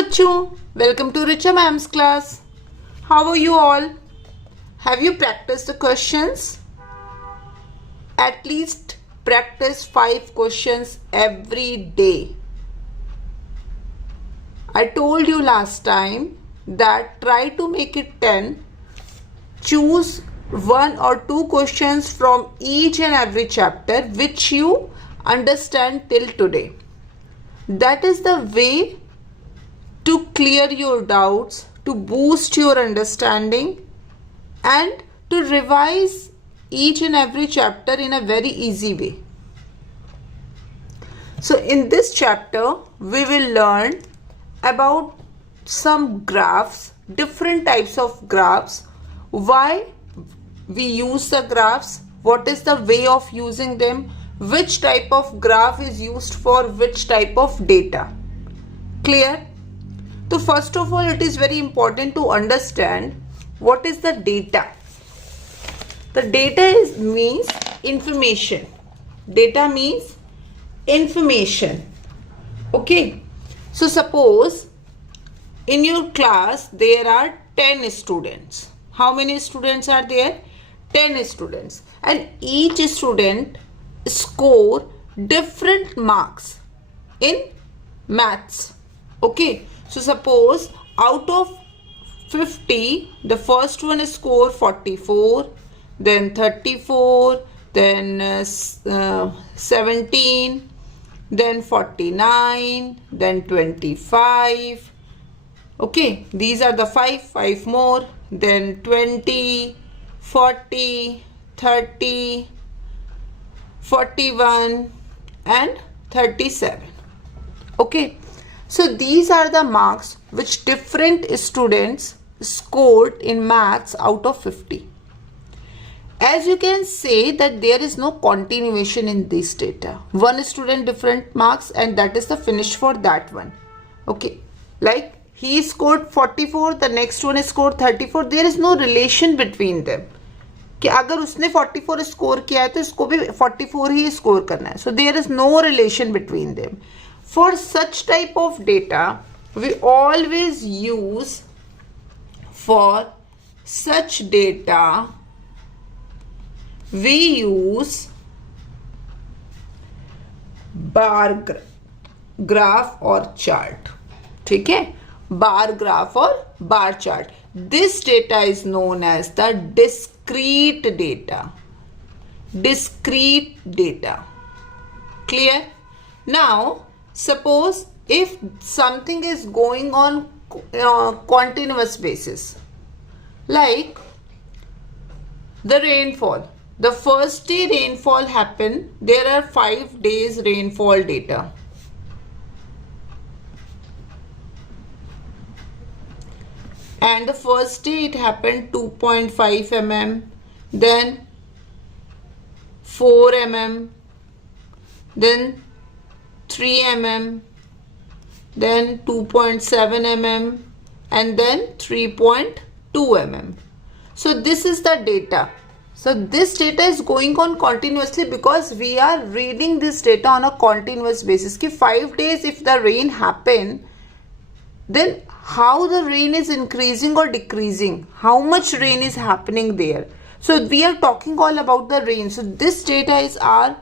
बच्चों, welcome to Richa Ma'am's class. How are you all? Have you practiced the questions? At least practice 5 questions every day. I told you last time that try to make it 10. Choose 1 or 2 questions from each and every chapter which you understand till today. That is the way to clear your doubts, to boost your understanding, and to revise each and every chapter in a very easy way. So in this chapter, we will learn about some graphs, different types of graphs, why we use the graphs, what is the way of using them, which type of graph is used for which type of data. Clear? So first of all, it is very important to understand what is the data. The data means information. Data means information. Okay. So suppose in your class there are 10 students. How many students are there? 10 students. And each student score different marks in maths. Okay. So suppose out of 50, the first one score 44, then 34, then 17, then 49, then 25. Okay, these are the 5 more, then 20, 40, 30, 41 and 37. Okay. So these are the marks which different students scored in maths out of 50. As you can say that there is no continuation in this data. One student different marks and that is the finish for that one. Okay. Like he scored 44, the next one scored 34. There is no relation between them. कि अगर उसने 44 score किया है तो इसको भी 44 ही score करना है. So there is no relation between them. For such type of data, we always use for such data, we use bar graph or chart. ठीक है? Bar graph or bar chart. This data is known as the discrete data. Discrete data. Clear? Now, suppose if something is going on continuous basis, like the rainfall. The first day rainfall happened, there are 5 days rainfall data. And the first day it happened 2.5 mm, then 4 mm, then 3 mm, then 2.7 mm and then 3.2 mm. So this is the data. So this data is going on continuously because we are reading this data on a continuous basis. Ki 5 days if the rain happen, then how the rain is increasing or decreasing, how much rain is happening there. So we are talking all about the rain. So this data is our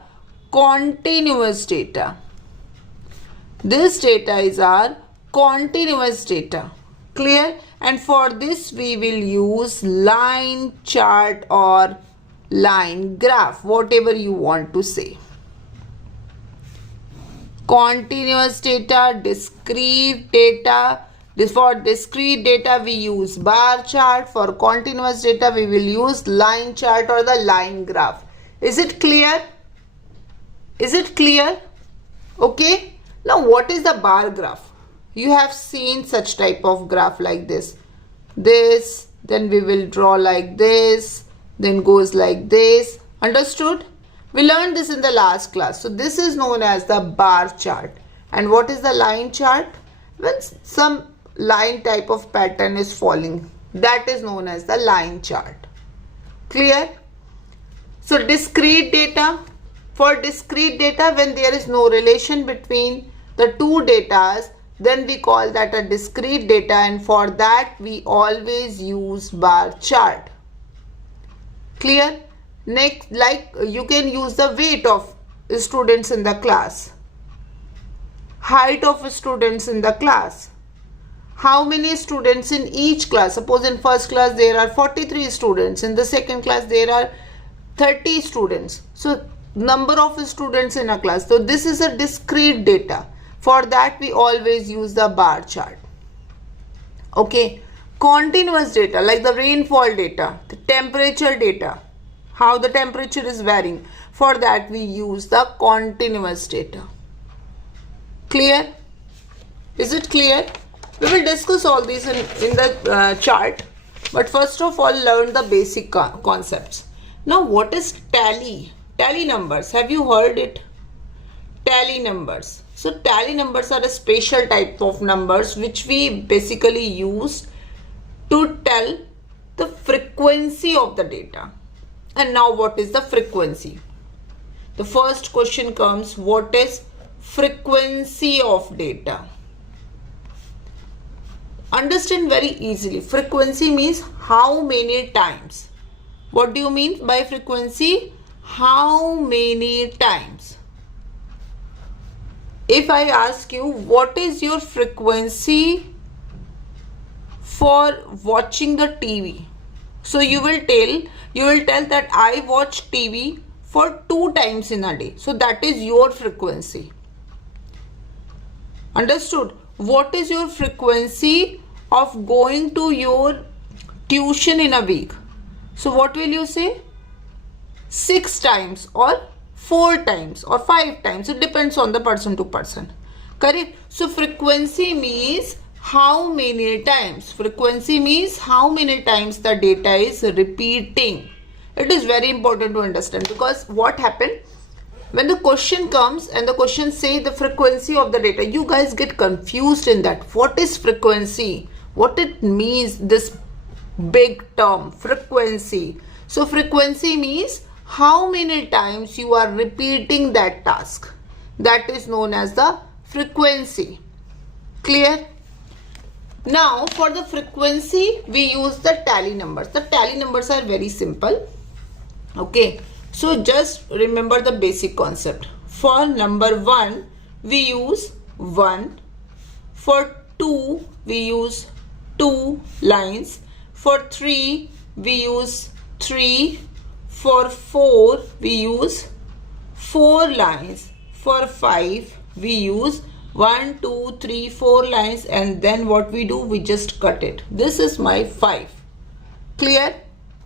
continuous data. This data is our continuous data. Clear? And for this we will use line chart or line graph, whatever you want to say. Continuous data, discrete data. For discrete data we use bar chart. For continuous data we will use line chart or the line graph. Is it clear? Is it clear? Okay. Now what is the bar graph? You have seen such type of graph like this. This, then we will draw like this, then goes like this. Understood? We learned this in the last class. So this is known as the bar chart. And what is the line chart? When some line type of pattern is falling, that is known as the line chart. Clear? So discrete data. For discrete data, when there is no relation between the two datas, then we call that a discrete data, and for that we always use bar chart. Clear? Next, like you can use the weight of students in the class, height of students in the class, how many students in each class. Suppose in first class there are 43 students, in the second class there are 30 students. So number of students in a class. So this is a discrete data. For that we always use the bar chart. Okay. Continuous data like the rainfall data, the temperature data, how the temperature is varying. For that we use the continuous data. Clear? Is it clear? We will discuss all these in the chart. But first of all, learn the basic concepts. Now what is tally? Tally numbers. Have you heard it? Tally numbers. So tally numbers are a special type of numbers which we basically use to tell the frequency of the data. And now what is the frequency? The first question comes, what is frequency of data? Understand very easily. Frequency means how many times. What do you mean by frequency? How many times? If I ask you, what is your frequency for watching the TV? So you will tell that I watch TV for 2 times in a day. So that is your frequency. Understood? What is your frequency of going to your tuition in a week? So what will you say? 6 times or 4 times or 5 times. It depends on the person to person. Correct? So frequency means how many times. Frequency means how many times the data is repeating. It is very important to understand, because what happened when the question comes and the question say the frequency of the data, you guys get confused in that. What is frequency? What it means, this big term frequency. So frequency means how many times you are repeating that task. That is known as the frequency. Clear? Now for the frequency we use the tally numbers. The tally numbers are very simple. Okay, so just remember the basic concept. For number 1 we use 1. For 2 we use 2 lines. For 3 we use 3. For 4 we use 4 lines. For 5 we use 1, 2, 3, 4 lines, and then what we do, we just cut it. This is my 5. Clear?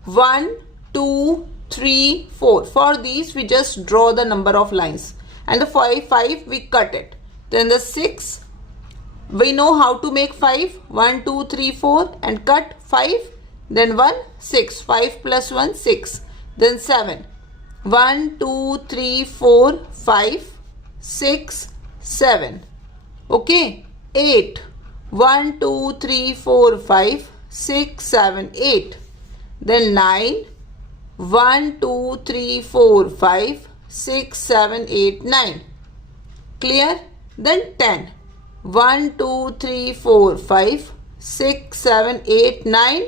1, 2, 3, 4. For these we just draw the number of lines, and the 5 we cut it. Then the 6, we know how to make 5. 1, 2, 3, 4 and cut 5. Then 1, 6. 5 plus 1, 6. Then 7. 1, 2, 3, 4, 5, 6, 7. Okay. 8. 1, 2, 3, 4, 5, 6, 7, 8. Then 9. 1, 2, 3, 4, 5, 6, 7, 8, 9. Clear? Then 10. 1, 2, 3, 4, 5, 6, 7, 8, 9,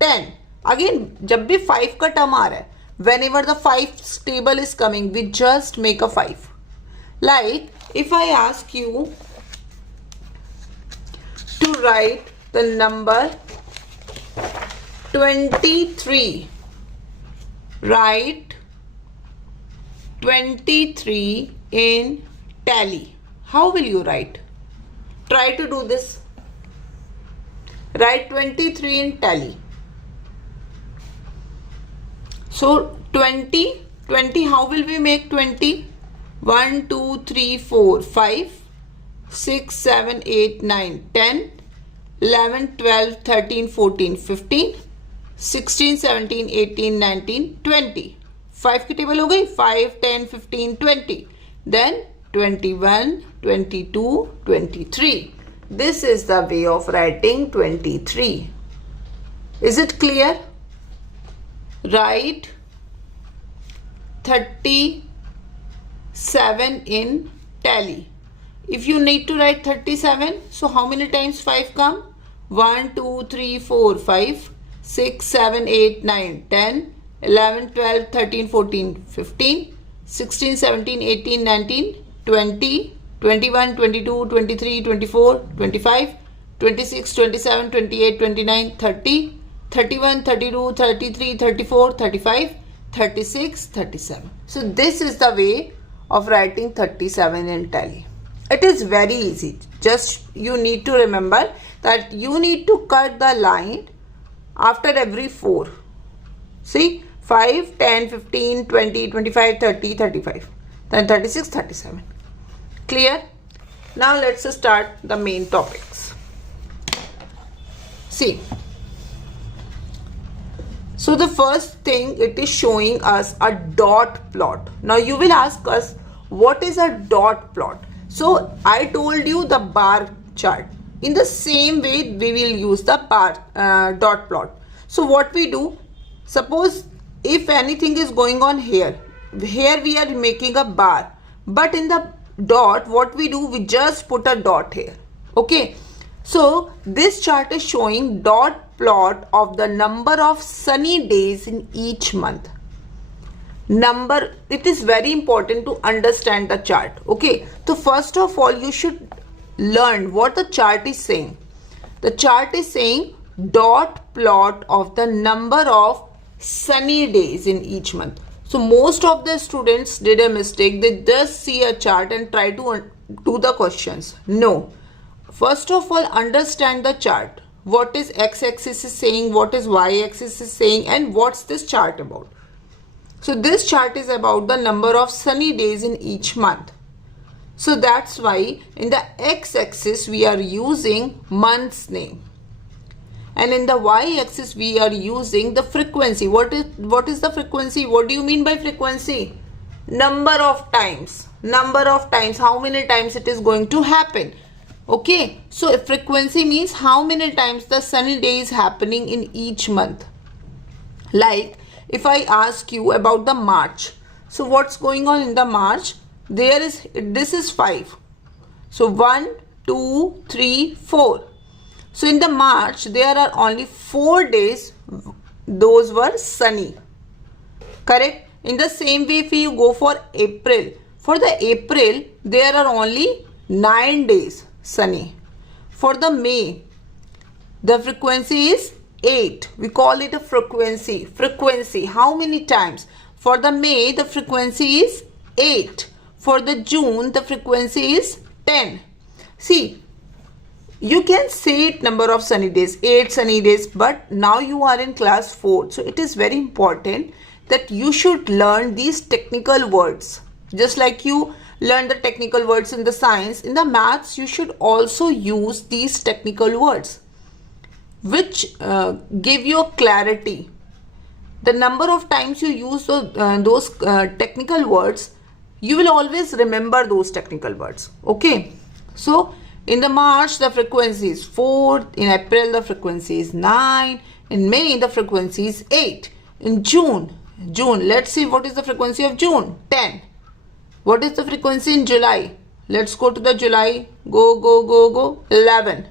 10. Again, जब भी 5 का term आ रहा है, whenever the 5 table is coming, we just make a 5. Like if I ask you to write the number 23, write 23 in tally. How will you write? Try to do this. Write 23 in tally. So 20, how will we make 20? 1, 2, 3, 4, 5, 6, 7, 8, 9, 10, 11, 12, 13, 14, 15, 16, 17, 18, 19, 20. 5 की table हो गई. 5, 10, 15, 20. Then 21, 22, 23. This is the way of writing 23. Is it clear? Write 37 in tally. If you need to write 37, so how many times 5 come? 1, 2, 3, 4, 5, 6, 7, 8, 9, 10, 11, 12, 13, 14, 15, 16, 17, 18, 19, 20, 21, 22, 23, 24, 25, 26, 27, 28, 29, 30, 31, 32, 33, 34, 35, 36, 37. So this is the way of writing 37 in Tally. It is very easy. Just you need to remember that you need to cut the line after every 4. See, 5, 10, 15, 20, 25, 30, 35, then 36, 37. Clear? Now let's start the main topics. See, so the first thing, it is showing us a dot plot. Now you will ask us, what is a dot plot? So I told you the bar chart. In the same way we will use the dot plot. So what we do, suppose if anything is going on here we are making a bar, but in the dot what we do, we just put a dot here. Okay, so this chart is showing dot plot of the number of sunny days in each month. It is very important to understand the chart. Okay, so first of all you should learn what the chart is saying. The chart is saying dot plot of the number of sunny days in each month. So most of the students did a mistake. They just see a chart and try to do the questions. No, first of all understand the chart. What is x-axis is saying, what is y-axis is saying, and what's this chart about. So this chart is about the number of sunny days in each month. So that's why in the x-axis we are using month's name, and in the y-axis we are using the frequency. What is the frequency? What do you mean by frequency? Number of times. Number of times, how many times it is going to happen. Okay, so frequency means how many times the sunny day is happening in each month. Like if I ask you about the March, so what's going on in the March? This is 5. So 1, 2, 3, 4. So in the March there are only 4 days, those were sunny. Correct? In the same way if you go for April, for the April there are only 9 days sunny. For the May the frequency is 8. We call it a frequency. Frequency, how many times? For the May the frequency is 8. For the June the frequency is 10. See, you can say it number of sunny days, 8 sunny days, but now you are in class 4. So it is very important that you should learn these technical words. Just like you learn the technical words in the science, in the maths you should also use these technical words, which give you a clarity. The number of times you use those technical words, you will always remember those technical words. Okay, so in the March the frequency is 4, in April the frequency is 9, in May the frequency is 8, in June, let's see what is the frequency of June, 10. What is the frequency in July? Let's go to the July, go, 11.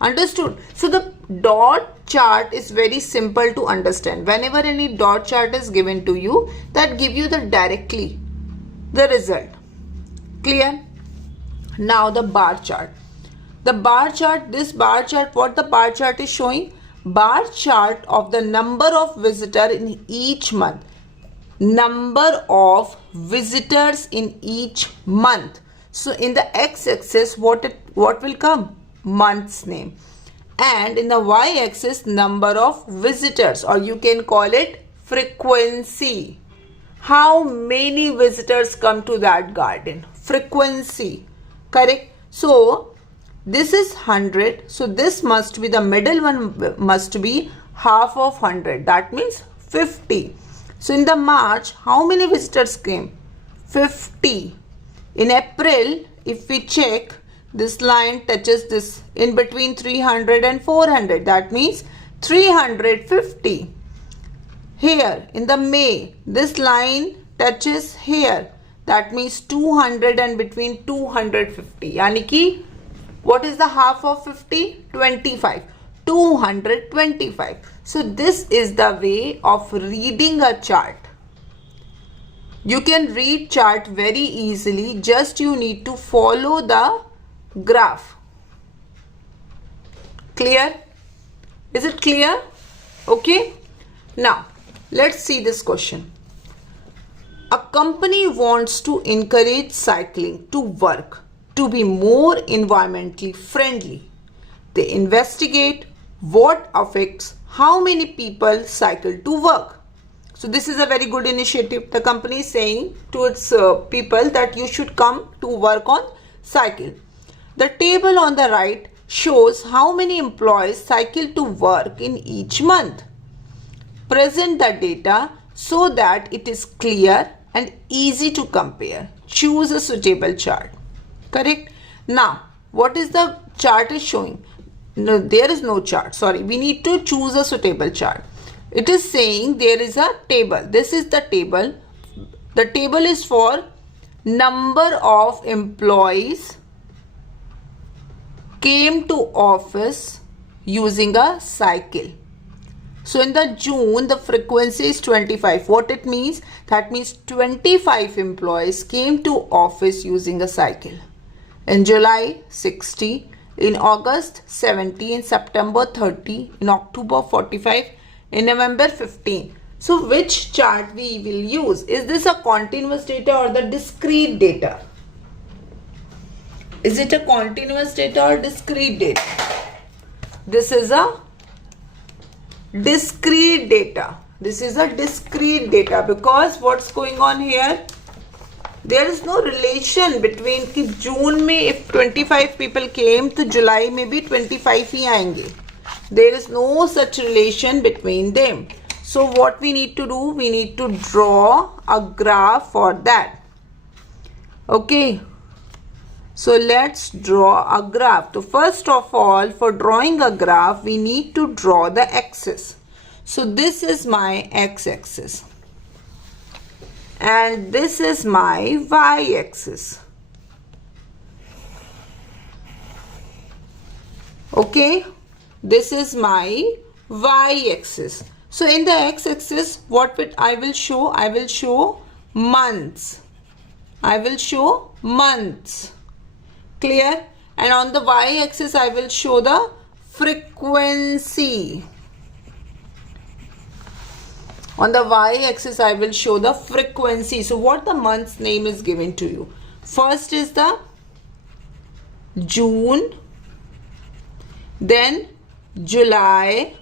Understood? So the dot chart is very simple to understand. Whenever any dot chart is given to you, that give you directly the result. Clear? Now the bar chart. The bar chart, this bar chart, what the bar chart is showing? Bar chart of the number of visitors in each month. Number of visitors in each month. So in the x-axis what will come? Month's name. And in the y-axis number of visitors, or you can call it frequency. How many visitors come to that garden? Frequency. Correct? So this is 100. So this must be, the middle one must be half of 100. That means 50. So in the March, how many visitors came? 50. In April, if we check, this line touches this in between 300 and 400. That means 350. Here in the May, this line touches here. that means 200 and between 250. Yani ki, what is the half of 50? 25. 225. So this is the way of reading a chart. You can read chart very easily, just you need to follow the graph. Clear? Is it clear? Okay. Now, let's see this question. A company wants to encourage cycling to work to be more environmentally friendly. They investigate what affects how many people cycle to work. So this is a very good initiative. The company is saying to its people that you should come to work on cycle. The table on the right shows how many employees cycle to work in each month. Present the data so that it is clear and easy to compare. Choose a suitable chart. Correct? Now, what is the chart is showing? No, there is no chart. Sorry, we need to choose a suitable chart. It is saying there is a table. This is the table. The table is for number of employees came to office using a cycle. So in the June, the frequency is 25. What it means? That means 25 employees came to office using a cycle. In July, 60. In August, 70. In September, 30. In October, 45. In November, 15. So which chart we will use? Is this a continuous data or the discrete data? Is it a continuous data or discrete data? This is a discrete data. This is a discrete data because what's going on here? There is no relation between कि June में if 25 people came to July में भी 25 ही आएंगे. There is no such relation between them. So what we need to do? We need to draw a graph for that. Okay. So let's draw a graph. So first of all, for drawing a graph, we need to draw the axis. So this is my x-axis. And this is my y-axis. Okay. This is my y-axis. So in the x-axis, what I will show? I will show months. I will show months. Clear? And on the y-axis, I will show the frequency. On the y-axis, I will show the frequency. So what the month's name is given to you? First is the June, then July,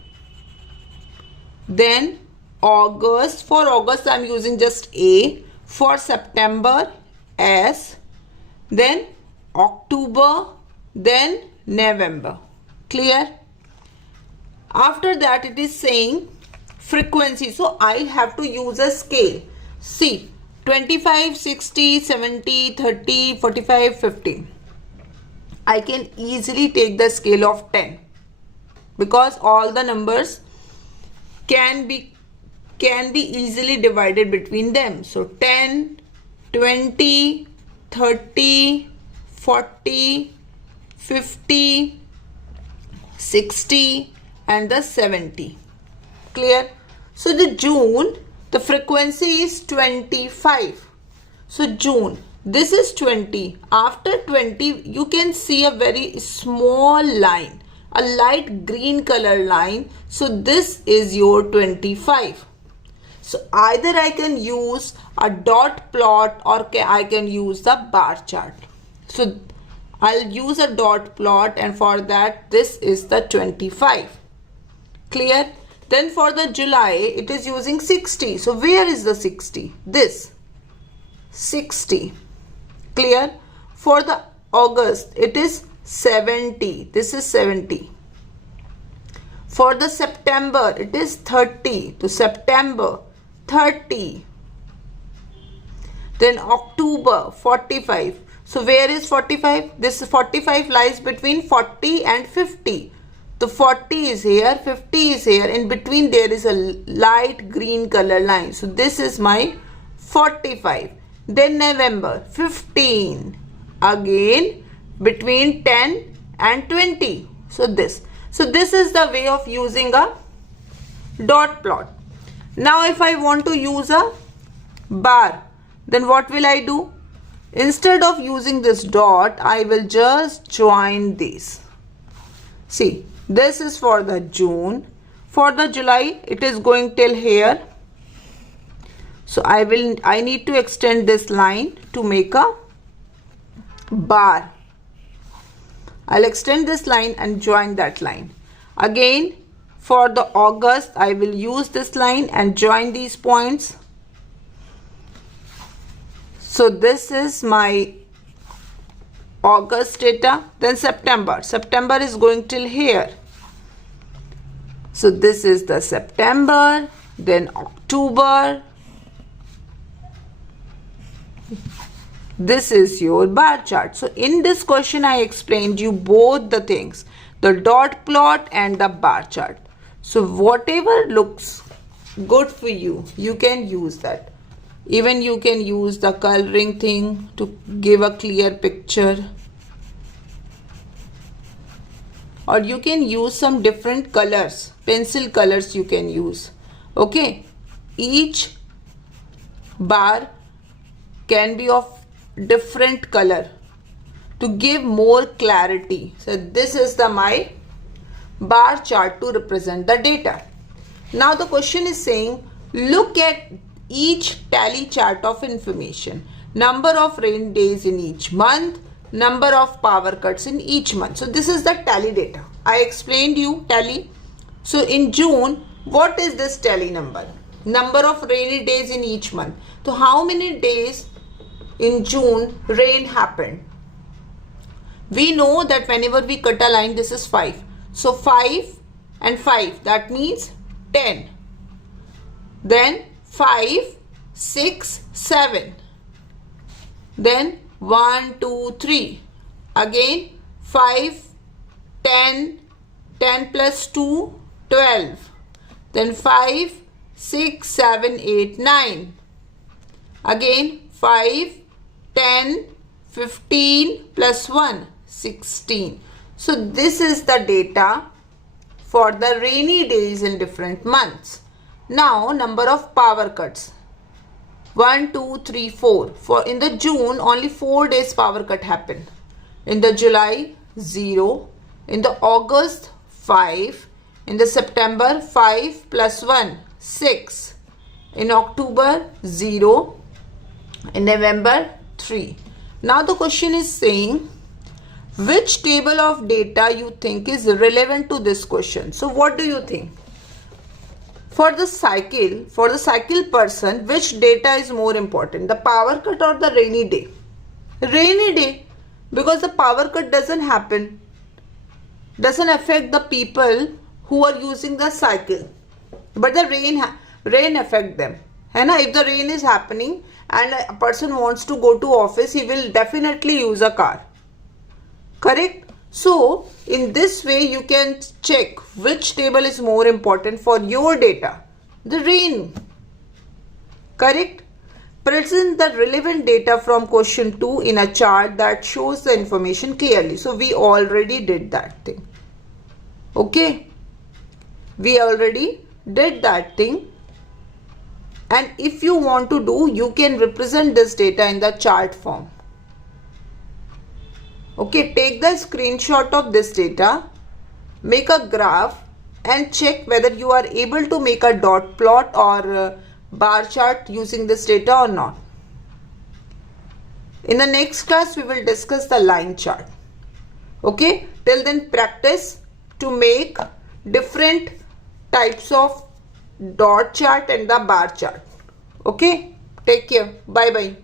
then August. For August, I am using just A. For September, S. Then October, then November. Clear? After that, it is saying frequency. So I have to use a scale. See, 25, 60, 70, 30, 45, 50. I can easily take the scale of 10 because all the numbers can be easily divided between them. So 10, 20, 30, 40, 50, 60 and the 70. Clear? So the June, the frequency is 25. So June, this is 20. After 20, you can see a very small line, a light green color line. So this is your 25. So either I can use a dot plot or I can use the bar chart. So I'll use a dot plot, and for that this is the 25. Clear? Then for the July, it is using 60. So where is the 60? This 60. Clear? For the August, it is 70. This is 70. For the September, it is 30. To September, 30. Then October, 45. So where is 45? This 45 lies between 40 and 50. The 40 is here, 50 is here. In between there is a light green color line. So this is my 45. Then November 15. Again between 10 and 20. So this is the way of using a dot plot. Now if I want to use a bar, then what will I do? Instead of using this dot, I will just join these. See, this is for the June. For the July, it is going till here. So I need to extend this line to make a bar. I'll extend this line and join that line. Again, for the August, I will use this line and join these points. So this is my August data. Then September. September is going till here. So this is the September. Then October. This is your bar chart. So in this question, I explained you both the things, the dot plot and the bar chart. So whatever looks good for you, you can use that. Even you can use the coloring thing to give a clear picture. Or you can use some different colors, pencil colors you can use. Okay, each bar can be of different color to give more clarity. So this is my bar chart to represent the data. Now the question is saying, look at each tally chart of information. Number of rain days in each month, number of power cuts in each month. So this is the tally data. I explained you tally. So in June, what is this tally number? Number of rainy days in each month. So how many days in June rain happened? We know that whenever we cut a line, this is 5. So 5 and 5, that means 10. Then 5, 6, 7. Then 1, 2, 3. Again 5, 10, 10 plus 2, 12. Then 5, 6, 7, 8, 9. Again 5, 10, 15 plus 1, 16. So this is the data for the rainy days in different months. Now number of power cuts. 1, 2, 3, 4. For in the June, only 4 days power cut happened. In the July, 0. In the August, 5. In the September, 5 plus 1, 6. In October, 0. In November, 3. Now the question is saying, which table of data you think is relevant to this question? So what do you think? For the cycle person, which data is more important? The power cut or the rainy day? Rainy day, because the power cut doesn't happen, doesn't affect the people who are using the cycle, but the rain affect them. And if the rain is happening and a person wants to go to office, he will definitely use a car. Correct? So in this way you can check which table is more important for your data. The rain. Correct? Present the relevant data from question 2 in a chart that shows the information clearly. So we already did that thing. Okay? We already did that thing. And if you want to do, you can represent this data in the chart form. Okay, take the screenshot of this data, make a graph and check whether you are able to make a dot plot or bar chart using this data or not. In the next class, we will discuss the line chart. Okay, till then practice to make different types of dot chart and the bar chart. Okay, take care. Bye bye.